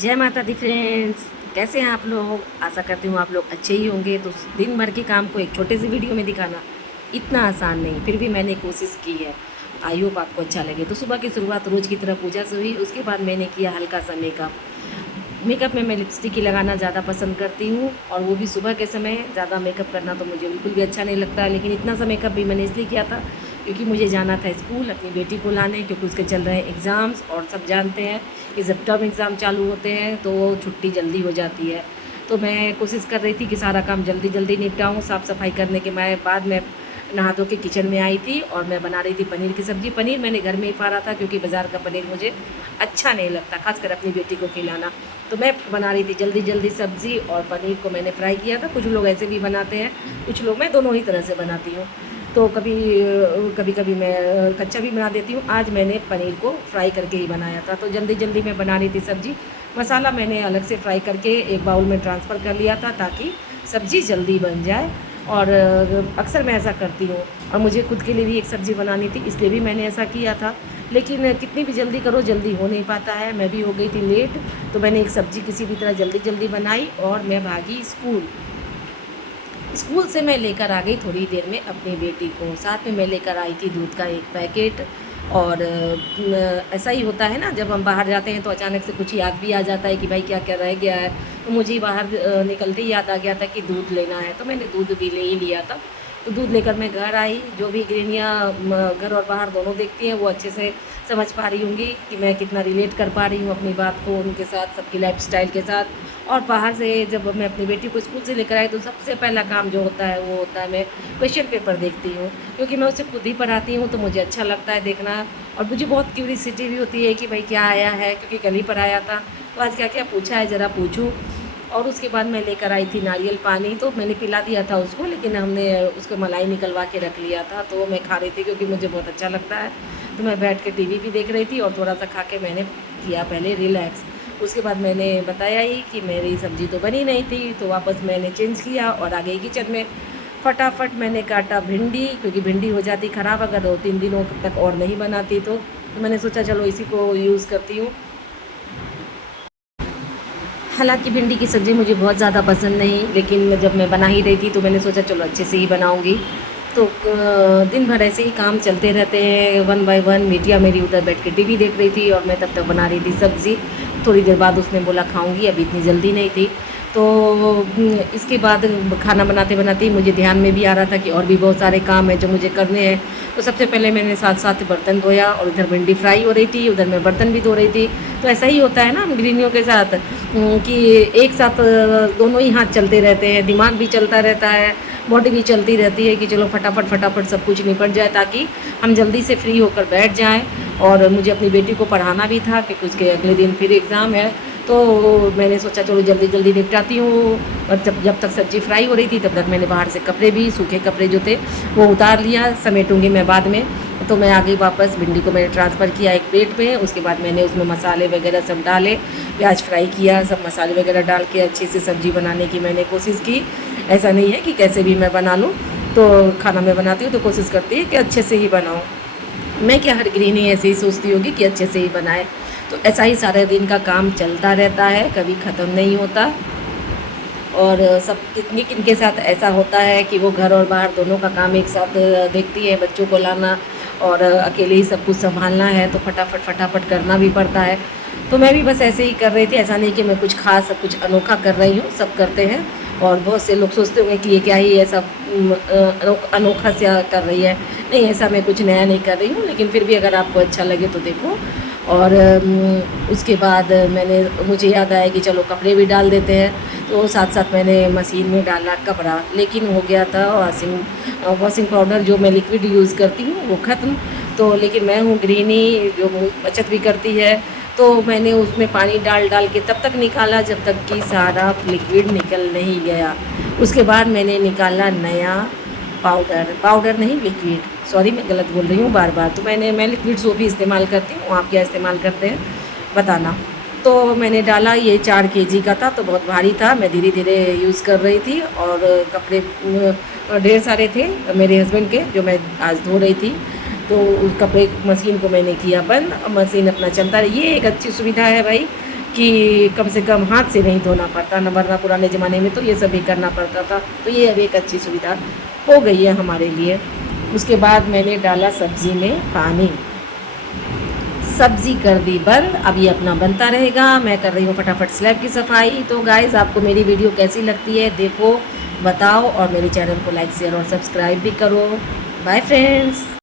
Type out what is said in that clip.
जय माता दी फ्रेंड्स। कैसे हैं आप लोग? आशा करती हूँ आप लोग अच्छे ही होंगे। तो दिन भर के काम को एक छोटे से वीडियो में दिखाना इतना आसान नहीं, फिर भी मैंने कोशिश की है। आई होप आपको अच्छा लगे। तो सुबह की शुरुआत रोज़ की तरह पूजा से हुई। उसके बाद मैंने किया हल्का सा मेकअप। मेकअप में मैं लिपस्टिक ही लगाना ज़्यादा पसंद करती हूँ, और वो भी सुबह के समय। ज़्यादा मेकअप करना तो मुझे बिल्कुल भी अच्छा नहीं लगता है, लेकिन इतना सा मेकअप भी मैंने इसलिए किया था क्योंकि मुझे जाना था स्कूल अपनी बेटी को लाने, क्योंकि उसके चल रहे हैं एग्ज़ाम्स। और सब जानते हैं कि जब टर्म एग्ज़ाम चालू होते हैं तो वो छुट्टी जल्दी हो जाती है। तो मैं कोशिश कर रही थी कि सारा काम जल्दी जल्दी निपटाऊँ। साफ़ सफाई करने के बाद मैं नहा धो के किचन में आई थी और मैं बना रही थी पनीर की सब्ज़ी। पनीर मैंने घर में ही फाड़ा था क्योंकि बाज़ार का पनीर मुझे अच्छा नहीं लगता, खासकर अपनी बेटी को खिलाना। तो मैं बना रही थी जल्दी जल्दी सब्ज़ी, और पनीर को मैंने फ्राई किया था। कुछ लोग ऐसे भी बनाते हैं, कुछ लोग, मैं दोनों ही तरह से बनाती हूँ। तो कभी कभी मैं कच्चा भी बना देती हूँ। आज मैंने पनीर को फ्राई करके ही बनाया था। तो जल्दी जल्दी मैं बना रही थी सब्ज़ी। मसाला मैंने अलग से फ्राई करके एक बाउल में ट्रांसफ़र कर लिया था ताकि सब्ज़ी जल्दी बन जाए। और अक्सर मैं ऐसा करती हूँ। और मुझे खुद के लिए भी एक सब्ज़ी बनानी थी, इसलिए भी मैंने ऐसा किया था। लेकिन कितनी भी जल्दी करो, जल्दी हो नहीं पाता है। मैं भी हो गई थी लेट, तो मैंने एक सब्ज़ी किसी भी तरह जल्दी जल्दी बनाई और मैं भागी स्कूल। स्कूल से मैं लेकर आ गई थोड़ी देर में अपनी बेटी को। साथ में मैं लेकर आई थी दूध का एक पैकेट। और ऐसा ही होता है ना, जब हम बाहर जाते हैं तो अचानक से कुछ याद भी आ जाता है कि भाई क्या क्या रह गया है। तो मुझे ही बाहर निकलते ही याद आ गया था कि दूध लेना है, तो मैंने दूध भी ले ही लिया था। तो दूध लेकर मैं घर आई। जो भी गृहिणियाँ घर और बाहर दोनों देखती हैं वो अच्छे से समझ पा रही होंगी कि मैं कितना रिलेट कर पा रही हूँ अपनी बात को उनके साथ, सबकी लाइफस्टाइल के साथ। और बाहर से जब मैं अपनी बेटी को स्कूल से लेकर आई तो सबसे पहला काम जो होता है वो होता है मैं क्वेश्चन पेपर देखती हूँ, क्योंकि मैं उसे खुद ही पढ़ाती हूँ तो मुझे अच्छा लगता है देखना। और मुझे बहुत क्यूरियसिटी भी होती है कि भाई क्या आया है, क्योंकि कल ही पढ़ाया था तो आज क्या क्या पूछा है ज़रा पूछूँ। और उसके बाद मैं लेकर आई थी नारियल पानी। तो मैंने पिला दिया था उसको, लेकिन हमने उसको मलाई निकलवा के रख लिया था, तो मैं खा रही थी क्योंकि मुझे बहुत अच्छा लगता है। तो मैं बैठ के टीवी भी देख रही थी और थोड़ा सा खा के मैंने किया पहले रिलैक्स। उसके बाद मैंने बताया ही कि मेरी सब्ज़ी तो बनी नहीं थी, तो वापस मैंने चेंज किया और आ गई किचन में। फटाफट मैंने काटा भिंडी, क्योंकि भिंडी हो जाती ख़राब अगर 2-3 दिनों तक और नहीं बनाती तो मैंने सोचा चलो इसी को यूज़ करती हूँ। हालांकि भिंडी की सब्ज़ी मुझे बहुत ज़्यादा पसंद नहीं, लेकिन जब मैं बना ही रही थी तो मैंने सोचा चलो अच्छे से ही बनाऊंगी। तो दिन भर ऐसे ही काम चलते रहते हैं वन बाय वन। बिटिया मेरी उधर बैठ के टीवी देख रही थी और मैं तब तक बना रही थी सब्ज़ी। थोड़ी देर बाद उसने बोला खाऊंगी, अभी इतनी जल्दी नहीं थी। तो इसके बाद खाना बनाते बनाते ही मुझे ध्यान में भी आ रहा था कि और भी बहुत सारे काम हैं जो मुझे करने हैं। तो सबसे पहले मैंने साथ साथ बर्तन धोया, और इधर भिंडी फ्राई हो रही थी, उधर मैं बर्तन भी धो रही थी। तो ऐसा ही होता है ना हम गृहिणियों के साथ, कि एक साथ दोनों ही हाथ चलते रहते हैं, दिमाग भी चलता रहता है, बॉडी भी चलती रहती है कि चलो फटाफट फटाफट सब कुछ निपट जाए ताकि हम जल्दी से फ्री होकर बैठ जाएं। और मुझे अपनी बेटी को पढ़ाना भी था क्योंकि उसके अगले दिन फिर एग्ज़ाम है। तो मैंने सोचा चलो जल्दी जल्दी निपटाती हूँ। और जब तक सब्ज़ी फ्राई हो रही थी तब तक मैंने बाहर से कपड़े भी, सूखे कपड़े जो थे वो उतार लिया, समेटूँगी मैं बाद में। तो मैं आ गई वापस। भिंडी को मैंने ट्रांसफ़र किया एक प्लेट में। उसके बाद मैंने उसमें मसाले वगैरह सब डाले, प्याज फ्राई किया, सब मसाले वगैरह डाल के अच्छे से सब्ज़ी बनाने की मैंने कोशिश की। ऐसा नहीं है कि कैसे भी मैं बना लूँ, तो खाना मैं बनाती हूँ तो कोशिश करती है कि अच्छे से ही बनाऊँ। मैं क्या, हर गृहिणी ऐसे ही सोचती होगी कि अच्छे से ही बनाए। तो ऐसा ही सारे दिन का काम चलता रहता है, कभी ख़त्म नहीं होता। और सब कितनी किन के साथ ऐसा होता है कि वो घर और बाहर दोनों का काम एक साथ देखती है। बच्चों को लाना और अकेले ही सब कुछ संभालना है तो फटाफट फटाफट करना भी पड़ता है। तो मैं भी बस ऐसे ही कर रही थी। ऐसा नहीं कि मैं कुछ खास कुछ अनोखा कर रही हूँ, सब करते हैं। और बहुत से लोग सोचते होंगे कि ये क्या ही ऐसा अनोखा सा कर रही है। नहीं, ऐसा मैं कुछ नया नहीं कर रही हूँ, लेकिन फिर भी अगर आपको अच्छा लगे तो देखो। और उसके बाद मुझे याद आया कि चलो कपड़े भी डाल देते हैं। तो साथ साथ मैंने मशीन में डाला कपड़ा, लेकिन हो गया था वॉशिंग पाउडर जो मैं लिक्विड यूज़ करती हूँ वो ख़त्म। तो लेकिन मैं हूँ गृहिणी जो बचत भी करती है, तो मैंने उसमें पानी डाल डाल के तब तक निकाला जब तक कि सारा लिक्विड निकल नहीं गया। उसके बाद मैंने निकाला नया पाउडर नहीं, लिक्विड। सॉरी, मैं गलत बोल रही हूँ बार बार। तो मैं लिक्विड सोप भी इस्तेमाल करती हूँ, आप क्या इस्तेमाल करते हैं बताना। तो मैंने डाला, ये 4 केजी का था तो बहुत भारी था। मैं धीरे धीरे यूज़ कर रही थी, और कपड़े ढेर सारे थे मेरे हस्बैंड के जो मैं आज धो रही थी। तो उस कपड़े मशीन को मैंने किया बंद, और मशीन अपना चलता रही। ये एक अच्छी सुविधा है भाई कि कम से कम हाथ से नहीं धोना पड़ता न, वरना पुराने ज़माने में तो ये सब भी करना पड़ता था। तो ये अब एक अच्छी सुविधा हो गई है हमारे लिए। उसके बाद मैंने डाला सब्ज़ी में पानी, सब्ज़ी कर दी बंद। अब ये अपना बनता रहेगा। मैं कर रही हूँ फटाफट स्लैब की सफाई। तो गाइज़ आपको मेरी वीडियो कैसी लगती है देखो, बताओ, और मेरे चैनल को लाइक शेयर और सब्सक्राइब भी करो। Bye friends.